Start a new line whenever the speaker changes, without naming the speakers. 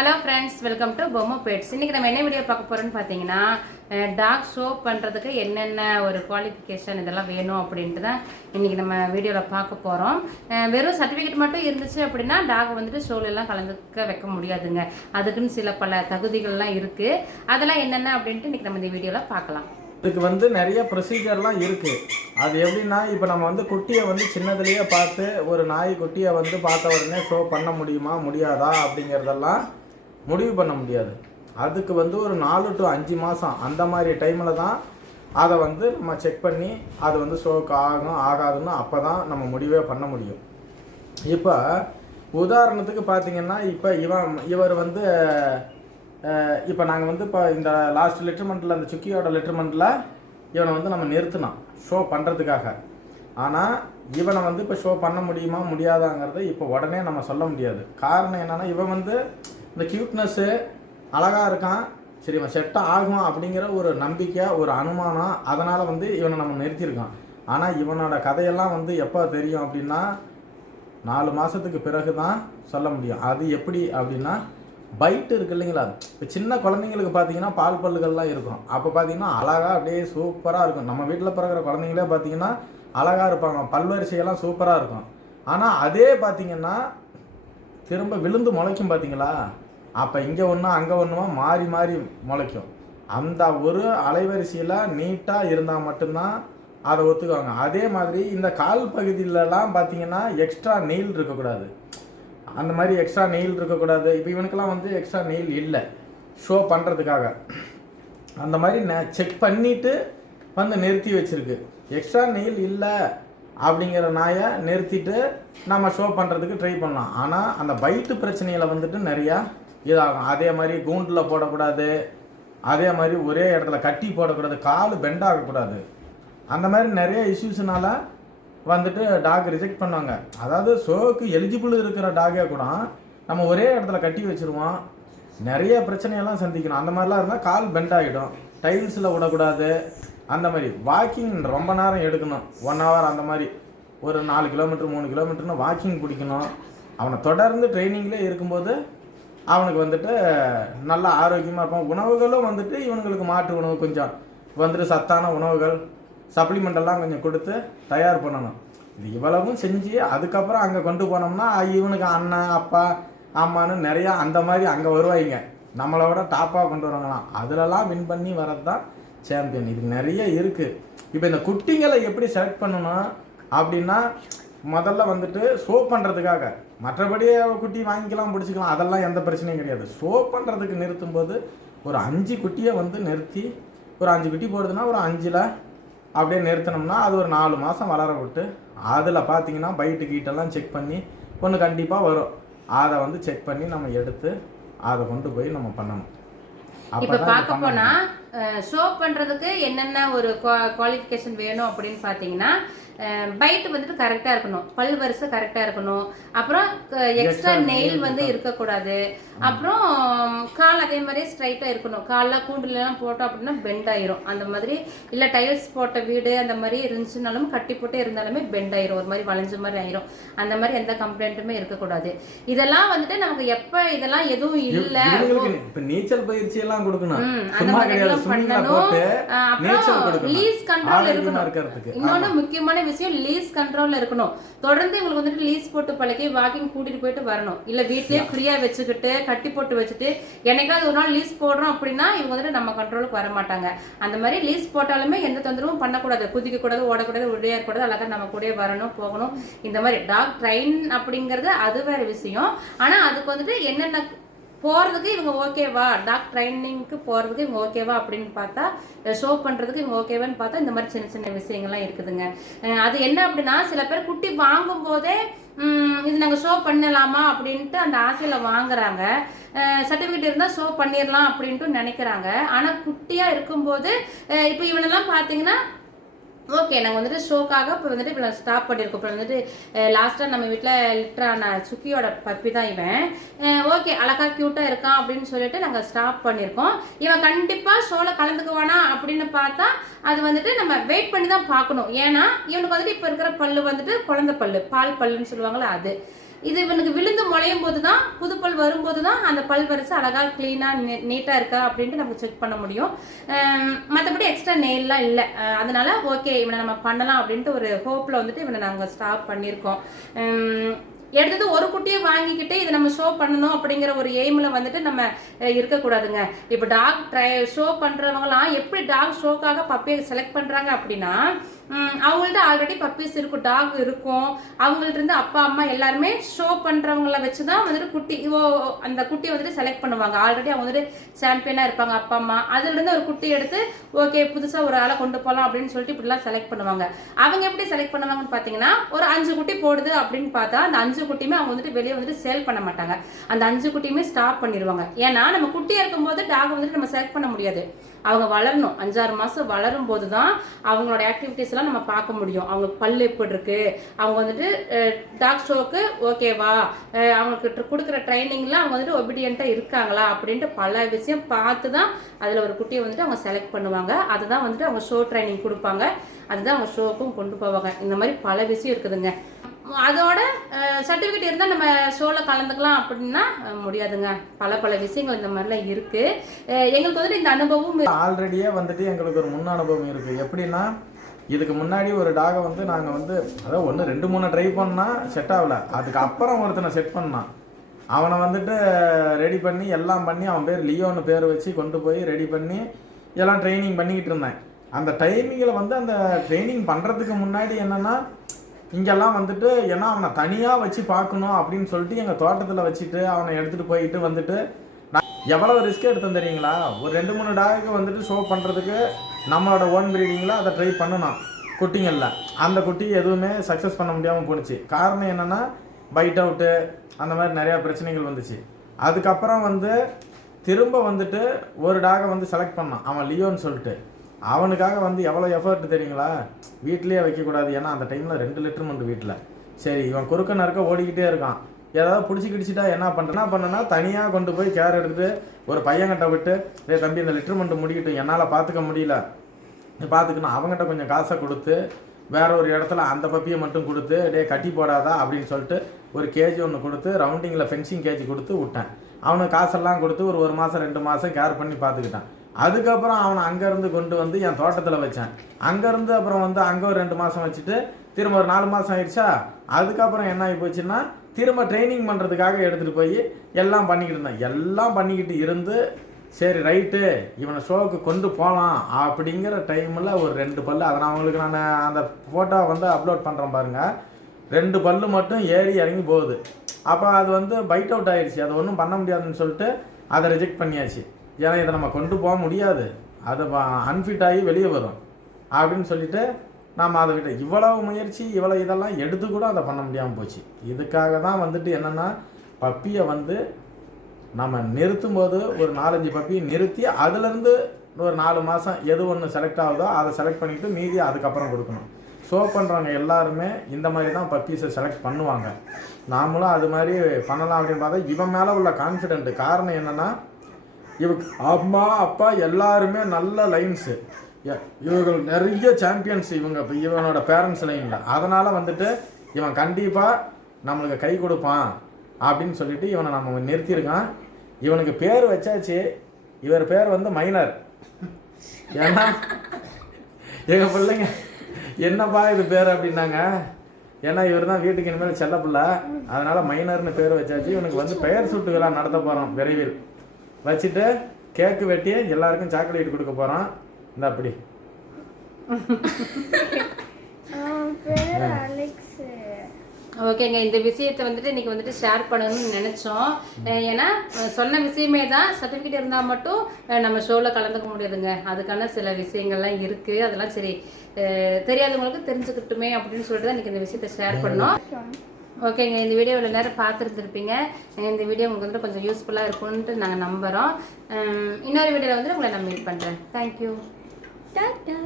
Hello friends welcome to பொம்மை பேட்ஸ் இன்றைக்கி நம்ம என்ன வீடியோ பார்க்க போகிறோன்னு பார்த்தீங்கன்னா டாக் ஷோ பண்ணுறதுக்கு என்னென்ன ஒரு குவாலிஃபிகேஷன் இதெல்லாம் வேணும் அப்படின்ட்டு தான் இன்றைக்கி நம்ம வீடியோவில் பார்க்க போகிறோம் வெறும் சர்டிஃபிகேட் மட்டும் இருந்துச்சு அப்படின்னா டாக் வந்துட்டு ஷோலெல்லாம் கலந்துக்க வைக்க முடியாதுங்க. அதுக்குன்னு சில பல தகுதிகள்லாம் இருக்குது அதெல்லாம் என்னென்ன அப்படின்ட்டு இன்றைக்கி நம்ம இந்த வீடியோவில் பார்க்கலாம்.
இதுக்கு வந்து நிறைய ப்ரொசீஜர்லாம் இருக்குது அது எப்படின்னா இப்போ நம்ம வந்து குட்டியை வந்து சின்னதுலேயே பார்த்து ஒரு நாய் குட்டியை வந்து பார்த்த உடனே ஷோ பண்ண முடியுமா முடியாதா அப்படிங்கிறதெல்லாம் முடிவு பண்ண முடியாது. அதுக்கு வந்து ஒரு நாலு டு அஞ்சு மாதம் அந்த மாதிரி டைமில் தான் அதை வந்து நம்ம செக் பண்ணி அது வந்து ஷோக்கு ஆகும் ஆகாதுன்னு அப்போ தான் நம்ம முடிவே பண்ண முடியும். இப்போ உதாரணத்துக்கு பார்த்தீங்கன்னா இப்போ இவன் இவர் வந்து இப்போ நாங்கள் வந்து இப்போ இந்த லாஸ்ட் லெட்டர்மெண்ட்டில் அந்த சுக்கியோட லிட்டர்மெண்ட்டில் இவனை வந்து நம்ம நிறுத்தினோம் ஷோ பண்ணுறதுக்காக ஆனால் இவனை வந்து இப்போ ஷோ பண்ண முடியுமா முடியாதாங்கிறத இப்போ உடனே நம்ம சொல்ல முடியாது. காரணம் என்னென்னா இவன் வந்து இந்த க்யூட்னஸ்ஸு அழகாக இருக்கான். சரி இவன் செட்டாக ஆகும் அப்படிங்கிற ஒரு நம்பிக்கை ஒரு அனுமானம் அதனால் வந்து இவனை நம்ம நிறுத்தியிருக்கான். ஆனால் இவனோட கதையெல்லாம் வந்து எப்போ தெரியும் அப்படின்னா நாலு மாதத்துக்கு பிறகு தான் சொல்ல முடியும். அது எப்படி அப்படின்னா பைட்டு இருக்கு இல்லைங்களா? இப்போ சின்ன குழந்தைங்களுக்கு பார்த்தீங்கன்னா பால் பல்லுகள்லாம் இருக்கும். அப்போ பார்த்தீங்கன்னா அழகாக அப்படியே சூப்பராக இருக்கும். நம்ம வீட்டில் பிறகுற குழந்தைங்களே பார்த்தீங்கன்னா அழகாக இருப்பாங்க. பல்வரிசையெல்லாம் சூப்பராக இருக்கும். ஆனால் அதே பார்த்தீங்கன்னா திரும்ப விழுந்து முளைக்கும் பார்த்தீங்களா அப்போ இங்கே ஒன்றும் அங்கே ஒன்றுமா மாறி மாறி முளைக்கும். அந்த ஒரு அலைவரிசையில் நீட்டாக இருந்தால் மட்டும்தான் அதை ஒத்துக்குவாங்க. அதே மாதிரி இந்த கால் பகுதியிலலாம் பார்த்தீங்கன்னா எக்ஸ்ட்ரா நெயில் இருக்கக்கூடாது. அந்த மாதிரி எக்ஸ்ட்ரா நெயில் இருக்கக்கூடாது. இப்போ இவனுக்கெல்லாம் வந்து எக்ஸ்ட்ரா நெயில் இல்லை. ஷோ பண்ணுறதுக்காக அந்த மாதிரி நான் செக் பண்ணிவிட்டு வந்து நிறுத்தி வச்சுருக்கு. எக்ஸ்ட்ரா நெயில் இல்லை. அப்படிங்கிற நாயை நிறுத்திட்டு நம்ம ஷோ பண்ணுறதுக்கு ட்ரை பண்ணலாம். ஆனால் அந்த பைட்டு பிரச்சனையில் வந்துட்டு நிறையா இதாகும். அதே மாதிரி கூண்டில் போடக்கூடாது. அதே மாதிரி ஒரே இடத்துல கட்டி போடக்கூடாது. கால் பெண்ட் ஆகக்கூடாது. அந்த மாதிரி நிறைய இஷ்யூஸ்னால வந்துட்டு டாக் ரிஜெக்ட் பண்ணுவாங்க. அதாவது ஷோக்கு எலிஜிபிள் இருக்கிற டாகே கூட நம்ம ஒரே இடத்துல கட்டி வச்சுருவோம். நிறைய பிரச்சனையெல்லாம் சந்திக்கணும். அந்த மாதிரிலாம் இருந்தால் கால் பெண்ட் ஆகிடும். டைல்ஸில் விடக்கூடாது. அந்த மாதிரி வாக்கிங் ரொம்ப நேரம் எடுக்கணும். ஒன் ஹவர் அந்த மாதிரி. ஒரு நாலு கிலோமீட்டர் மூணு கிலோமீட்டர்னு வாக்கிங் பிடிக்கணும். அவனை தொடர்ந்து ட்ரைனிங்லேயே இருக்கும்போது அவனுக்கு வந்துட்டு நல்ல ஆரோக்கியமாக இருப்பான். உணவுகளும் வந்துட்டு இவனுங்களுக்கு மாற்று உணவு கொஞ்சம். வந்துட்டு சத்தான உணவுகள் சப்ளிமெண்டெல்லாம் கொஞ்சம் கொடுத்து தயார் பண்ணணும். இது இவ்வளவும் செஞ்சு அதுக்கப்புறம் அங்கே கொண்டு போனோம்னா இவனுக்கு அண்ணன் அப்பா அம்மான்னு நிறையா அந்த மாதிரி அங்கே வருவாங்க நம்மளை விட டாப்பாக கொண்டு வருவாங்களாம். அதிலலாம் வின் பண்ணி வரது தான் சாம்பியன் இது நிறைய இருக்குது இப்போ இந்த குட்டிங்களை எப்படி செலக்ட் பண்ணணும் அப்படின்னா முதல்ல வந்துட்டு ஷோ பண்ணுறதுக்காக மற்றபடி குட்டி வாங்கிக்கலாம் பிடிச்சிக்கலாம் அதெல்லாம் எந்த பிரச்சனையும் கிடையாது. ஷோ பண்ணுறதுக்கு நிறுத்தும்போது ஒரு அஞ்சு குட்டியை வந்து நிறுத்தி ஒரு அஞ்சு குட்டி போடுதுன்னா ஒரு அஞ்சில் அப்படியே நிறுத்தினோம்னா அது ஒரு நாலு மாதம் வளர விட்டு அதில் பார்த்தீங்கன்னா பைட்டு கீட்டெல்லாம் செக் பண்ணி ஒன்று கண்டிப்பாக வரும். அதை வந்து செக் பண்ணி நம்ம எடுத்து அதை கொண்டு போய் நம்ம பண்ணணும்.
இப்போ பார்க்க
பண்ண
ஷோ பண்றதுக்கு என்னென்ன ஒரு குவாலிஃபிகேஷன் வேணும் அப்படின்னு பார்த்தீங்கன்னா பைட் வந்துட்டு கரெக்டாக இருக்கணும். பல் வரிசை கரெக்டாக இருக்கணும். அப்புறம் எக்ஸ்ட்ரா நெயில் வந்து இருக்கக்கூடாது. அப்புறம் கால் அதே மாதிரியே ஸ்ட்ரைட்டாக இருக்கணும். கால்லாம் கூண்டுலலாம் போட்டோம் அப்படின்னா பெண்ட் ஆயிரும். அந்த மாதிரி இல்லை டைல்ஸ் போட்ட வீடு அந்த மாதிரி இருந்துச்சுனாலும் கட்டி போட்டே இருந்தாலுமே பெண்ட் ஆயிரும். ஒரு மாதிரி வளைஞ்ச மாதிரி ஆயிரும். அந்த மாதிரி எந்த கம்ப்ளைண்ட்டுமே இருக்கக்கூடாது. இதெல்லாம் வந்துட்டு நமக்கு எப்போ இதெல்லாம் எதுவும் இல்லை
நீச்சல் பயிற்சி எல்லாம் கொடுக்கணும்
பண்ணணும். லீஸ் கண்ட்ரோல் இருக்கணும். இன்னொன்னு முக்கியமான விஷயம் லீஸ் கண்ட்ரோல்ல இருக்கணும். தொடர்ந்து உங்களுக்கு வந்துட்டு லீஸ் போட்டு பழகி வாக்கிங் கூட்டிட்டு போயிட்டு வரணும். இல்ல வீட்லயே ஃப்ரீயா வச்சுக்கிட்டு கட்டி போட்டு வச்சுட்டு என்னைக்காவது ஒரு நாள் லீஸ் போடுறோம் அப்படின்னா இவங்க வந்துட்டு நம்ம கண்ட்ரோலுக்கு வர மாட்டாங்க அந்த மாதிரி லீஸ் போட்டாலுமே எந்த தொந்தரவும் பண்ணக்கூடாது. குதிக்க கூடாது ஓடக்கூடாது உடையா கூடாது அழகா நம்ம கூடயே வரணும் போகணும். இந்த மாதிரி டாக் ட்ரைன் அப்படிங்கிறது அது வேற விஷயம். ஆனா அதுக்கு வந்துட்டு என்னென்ன போகிறதுக்கு இவங்க ஓகேவா? டாக் ட்ரைனிங்க்கு போகிறதுக்கு இவங்க ஓகேவா அப்படின்னு பார்த்தா ஷோ பண்ணுறதுக்கு இவங்க ஓகேவான்னு பார்த்தா இந்த மாதிரி சின்ன சின்ன விஷயங்கள்லாம் இருக்குதுங்க. அது என்ன அப்படின்னா சில பேர் குட்டி வாங்கும் போதே இது நாங்கள் ஷோ பண்ணலாமா? அப்படின்ட்டு அந்த ஆசையில் வாங்குறாங்க. சர்டிஃபிகேட் இருந்தால் ஷோ பண்ணிடலாம் அப்படின்ட்டு நினைக்கிறாங்க. ஆனால் குட்டியாக இருக்கும்போது இப்போ இவனெல்லாம் பார்த்தீங்கன்னா ஓகே நாங்கள் வந்துட்டு ஷோக்காக இப்போ வந்துட்டு இப்போ ஸ்டாப் பண்ணியிருக்கோம் இப்போ வந்துட்டு லாஸ்ட்டாக நம்ம வீட்டில் லிட்டரான சுக்கியோட பப்பி தான் இவன். ஓகே அழகாக க்யூட்டாக இருக்கான் அப்படின்னு சொல்லிட்டு நாங்கள் ஸ்டாப் பண்ணியிருக்கோம் இவன் கண்டிப்பாக ஷோவில் கலந்துக்குவானா அப்படின்னு பார்த்தா அது வந்துட்டு நம்ம வெயிட் பண்ணி தான் பார்க்கணும். ஏன்னா இவனுக்கு வந்துட்டு இப்போ இருக்கிற பல்லு வந்துட்டு குழந்தை பல்லு பால் பல்லுன்னு சொல்லுவாங்களா அது. இது இவனுக்கு விழுந்து முளையும் போது தான் புது பல் வரும்போது தான் அந்த பல் வரிசை அழகாக க்ளீனாக நீட்டாக இருக்கா அப்படின்ட்டு நம்ம செக் பண்ண முடியும். மற்றபடி எக்ஸ்ட்ரா நெயில்லாம் இல்லை. அதனால் ஓகே இவனை நம்ம பண்ணலாம் அப்படின்ட்டு ஒரு ஹோப்பில் வந்துட்டு இவனை நாங்கள் ஸ்டாப் பண்ணியிருக்கோம் எடுத்தது ஒரு குட்டியை வாங்கிக்கிட்டு இதை நம்ம ஷோ பண்ணணும் அப்படிங்கிற ஒரு எய்மில் வந்துட்டு நம்ம இருக்கக்கூடாதுங்க. இப்போ டாக் ட்ரை ஷோ பண்ணுறவங்களாம் எப்படி டாக் ஷோக்காக பப்பியை செலக்ட் பண்ணுறாங்க அப்படின்னா அவங்கள்ட்ட ஆல்ரெடி பப்பீஸ் இருக்கும் டாக் இருக்கும். அவங்கள்ட்ட இருந்து அப்பா அம்மா எல்லாருமே ஷோ பண்ணுறவங்கள வச்சு தான் வந்துட்டு குட்டி ஓ அந்த குட்டியை வந்துட்டு செலக்ட் பண்ணுவாங்க. ஆல்ரெடி அவங்க வந்துட்டு சாம்பியனாக இருப்பாங்க அப்பா அம்மா. அதுலேருந்து ஒரு குட்டி எடுத்து ஓகே புதுசாக ஒரு ஆளை கொண்டு போகலாம் அப்படின்னு சொல்லிட்டு இப்படிலாம் செலக்ட் பண்ணுவாங்க. அவங்க எப்படி செலக்ட் பண்ணுவாங்கன்னு பார்த்தீங்கன்னா ஒரு அஞ்சு குட்டி போடுது அப்படின்னு பார்த்தா அந்த அஞ்சு குட்டியுமே அவங்க வந்துட்டு வெளியே வந்துட்டு சேல் பண்ண மாட்டாங்க. அந்த அஞ்சு குட்டியுமே ஸ்டாப் பண்ணிடுவாங்க ஏன்னா நம்ம குட்டியாக இருக்கும்போது டாக் வந்துட்டு நம்ம செலக்ட் பண்ண முடியாது. அவங்க வளரணும். அஞ்சாறு மாதம் வளரும் போது தான் அவங்களோட ஆக்டிவிட்டீஸ்லாம் தான் நம்ம பார்க்க முடியும். அவங்க பல் எப்படி இருக்கு? அவங்க வந்துட்டு டாக் ஷோக்கு ஓகேவா அவங்களுக்கு கொடுக்குற ட்ரைனிங்லாம் அவங்க வந்துட்டு ஒபீடியண்ட்டாக இருக்காங்களா? அப்படின்ட்டு பல விஷயம் பார்த்து தான் அதில் ஒரு குட்டியை வந்துட்டு அவங்க செலக்ட் பண்ணுவாங்க. அதுதான் வந்துட்டு அவங்க ஷோ ட்ரைனிங் கொடுப்பாங்க. அதுதான் அவங்க ஷோக்கும் கொண்டு போவாங்க. இந்த மாதிரி பல விஷயம் இருக்குதுங்க. அதோட சர்டிஃபிகேட் இருந்தால் நம்ம ஷோவில் கலந்துக்கலாம் அப்படின்னா முடியாதுங்க. பல பல விஷயங்கள் இந்த மாதிரிலாம் இருக்குது எங்களுக்கு வந்துட்டு இந்த அனுபவம்
ஆல்ரெடியே வந்துட்டு எங்களுக்கு ஒரு முன் அனுபவம் இருக்குது எப்படின்னா இதுக்கு முன்னாடி ஒரு டாகை வந்து நாங்கள் வந்து அதாவது ஒன்று ரெண்டு மூணு ட்ரை பண்ணால் செட் ஆகல. அதுக்கு அப்புறம் ஒருத்தனை செட் பண்ணான். அவனை வந்துட்டு ரெடி பண்ணி எல்லாம் பண்ணி அவன் பேர் லியோன்னு பேர் வச்சு கொண்டு போய் ரெடி பண்ணி எல்லாம் ட்ரைனிங் பண்ணிக்கிட்டு இருந்தேன். அந்த டைமிங்கில் வந்து அந்த ட்ரைனிங் பண்ணுறதுக்கு முன்னாடி என்னென்னா இங்கெல்லாம் வந்துட்டு ஏன்னா அவனை தனியாக வச்சு பார்க்கணும் அப்படின்னு சொல்லிட்டு எங்கள் தோட்டத்தில் வச்சுட்டு அவனை எடுத்துகிட்டு போயிட்டு வந்துட்டு நான் எவ்வளோ ரிஸ்க் எடுத்தேன் தெரியுங்களா? ஒரு ரெண்டு மூணு டாகுக்கு வந்துட்டு ஷோ பண்ணுறதுக்கு நம்மளோட ஓன் ப்ரீடிங்கில் அதை ட்ரை பண்ணணும். குட்டிங்களில். அந்த குட்டி எதுவுமே சக்ஸஸ் பண்ண முடியாமல் போணுச்சு. காரணம் என்னென்னா பைட் அவுட்டு அந்த மாதிரி நிறையா பிரச்சனைகள் வந்துச்சு. அதுக்கப்புறம் வந்து திரும்ப வந்துட்டு ஒரு டாகை வந்து செலக்ட் பண்ணான். அவன் லியோன்னு சொல்லிட்டு. அவனுக்காக வந்து எவ்வளோ எஃபர்ட் தெரியுங்களா? வீட்லேயே வைக்கக்கூடாது. ஏன்னா அந்த டைமில் ரெண்டு லிட்டர் மண்டு வீட்டில் சரி இவன் குறுக்க நறுக்க ஓடிக்கிட்டே இருக்கான். ஏதாவது பிடிச்சி கிடிச்சிட்டா என்ன பண்ணுறேன் என்ன பண்ணேன்னா தனியாக கொண்டு போய் கேர் எடுத்து ஒரு பையன்கிட்ட விட்டு ஏ தம்பி இந்த லிட்டர் மட்டும் முடிக்கட்டும். என்னால் பார்த்துக்க முடியல. பார்த்துக்கணும் அவங்ககிட்ட கொஞ்சம் காசை கொடுத்து வேற ஒரு இடத்துல அந்த பப்பியை மட்டும் கொடுத்து டே கட்டி போடாதா? அப்படின்னு சொல்லிட்டு ஒரு கேஜி ஒன்று கொடுத்து ரவுண்டிங்கில் ஃபென்சிங் கேஜி கொடுத்து விட்டேன். அவனுக்கு காசெல்லாம் கொடுத்து ஒரு ஒரு மாதம் ரெண்டு மாதம் கேர் பண்ணி பார்த்துக்கிட்டான் அதுக்கப்புறம் அவனை அங்கேருந்து கொண்டு வந்து என் தோட்டத்தில் வச்சேன். அங்கேருந்து அப்புறம் வந்து அங்கே ஒரு ரெண்டு மாதம் வச்சுட்டு திரும்ப ஒரு நாலு மாதம் ஆயிடுச்சா? அதுக்கப்புறம் என்ன ஆகி போச்சுன்னா திரும்ப ட்ரைனிங் பண்ணுறதுக்காக எடுத்துகிட்டு போய் எல்லாம் பண்ணிக்கிட்டு இருந்தேன். எல்லாம் பண்ணிக்கிட்டு இருந்து சரி ரைட்டு இவனை ஷோவுக்கு கொண்டு போகலாம் அப்படிங்கிற டைமில் ஒரு ரெண்டு பல்லு அதை நான் அவங்களுக்கு நான் அந்த ஃபோட்டோ வந்து அப்லோட் பண்ணுறேன் பாருங்கள் ரெண்டு பல்லு மட்டும் ஏறி இறங்கி போகுது. அப்போ அது வந்து பைட் அவுட் ஆகிடுச்சு அது ஒன்றும் பண்ண முடியாதுன்னு சொல்லிட்டு அதை ரிஜெக்ட் பண்ணியாச்சு. ஏன்னா இதை நம்ம கொண்டு போக முடியாது. அது அன்ஃபிட் ஆகி வெளியே வரும். அப்படின்னு சொல்லிட்டு நாம் அதை விட்டு இவ்வளவு முயற்சி இவ்வளோ இதெல்லாம் எடுத்து கூட அதை பண்ண முடியாமல் போச்சு. இதுக்காக தான் வந்துட்டு என்னென்னா பப்பியை வந்து நம்ம நிறுத்தும் போது ஒரு நாலஞ்சு பப்பியை நிறுத்தி அதுலேருந்து ஒரு நாலு மாதம் எது ஒன்று செலக்ட் ஆகுதோ அதை செலக்ட் பண்ணிவிட்டு மீதி அதுக்கப்புறம் கொடுக்கணும். ஷோ பண்ணுறவங்க எல்லாருமே இந்த மாதிரி தான் பப்பீஸை செலக்ட் பண்ணுவாங்க. நாமளும் அது மாதிரி பண்ணலாம் அப்படின்னு பார்த்தா இவன் மேலே உள்ள கான்ஃபிடென்ட் காரணம் என்னென்னா இவ அம்மா அப்பா எல்லாருமே நல்ல லைன்ஸு இவர்கள் நிறைய சாம்பியன்ஸ் இவங்க இப்போ இவனோட பேரண்ட்ஸ்லையும் இல்லை. அதனால் வந்துட்டு இவன் கண்டிப்பாக நம்மளுக்கு கை கொடுப்பான் அப்படின்னு சொல்லிட்டு இவனை நம்ம நிறுத்தியிருக்கான். இவனுக்கு பேர் வச்சாச்சு. இவர் பேர் வந்து மைனர் ஏன்னா எங்கள் பிள்ளைங்க என்னப்பா இது பேர் அப்படின்னாங்க. ஏன்னா இவர் தான் வீட்டுக்கு இனிமேல் செல்ல பிள்ளை. அதனால் மைனர்னு பேர் வச்சாச்சு. இவனுக்கு வந்து பெயர் சுட்டு விழா நடத்த போகிறோம் விரைவில். வச்சுட்டு கேக்கு வெட்டி எல்லாருக்கும் சாக்லேட் கொடுக்க போகிறோம் இந்த அப்படி.
ஓகேங்க இந்த விஷயத்தை வந்துட்டு இன்னைக்கு வந்துட்டு ஷேர் பண்ணணும்னு நினைச்சோம். ஏன்னா சொன்ன விஷயமே தான் சர்டிஃபிகேட் இருந்தால் மட்டும் நம்ம ஷோவில் கலந்துக்க முடியாதுங்க. அதுக்கான சில விஷயங்கள்லாம் இருக்கு. அதெல்லாம் சரி தெரியாதவங்களுக்கு தெரிஞ்சுக்கிட்டுமே அப்படின்னு சொல்லிட்டு தான் இன்னைக்கு இந்த விஷயத்தை ஷேர் பண்ணோம். ஓகேங்க இந்த வீடியோ இவ்வளோ நேரம் பார்த்துருந்துருப்பீங்க. இந்த வீடியோ உங்களுக்கு வந்துட்டு கொஞ்சம் யூஸ்ஃபுல்லாக இருக்கும்ன்ட்டு நாங்கள் நம்புகிறோம் இன்னொரு வீடியோவில் வந்துட்டு உங்களை நான் மீட் பண்ணுறேன் தேங்க்யூ
টাটা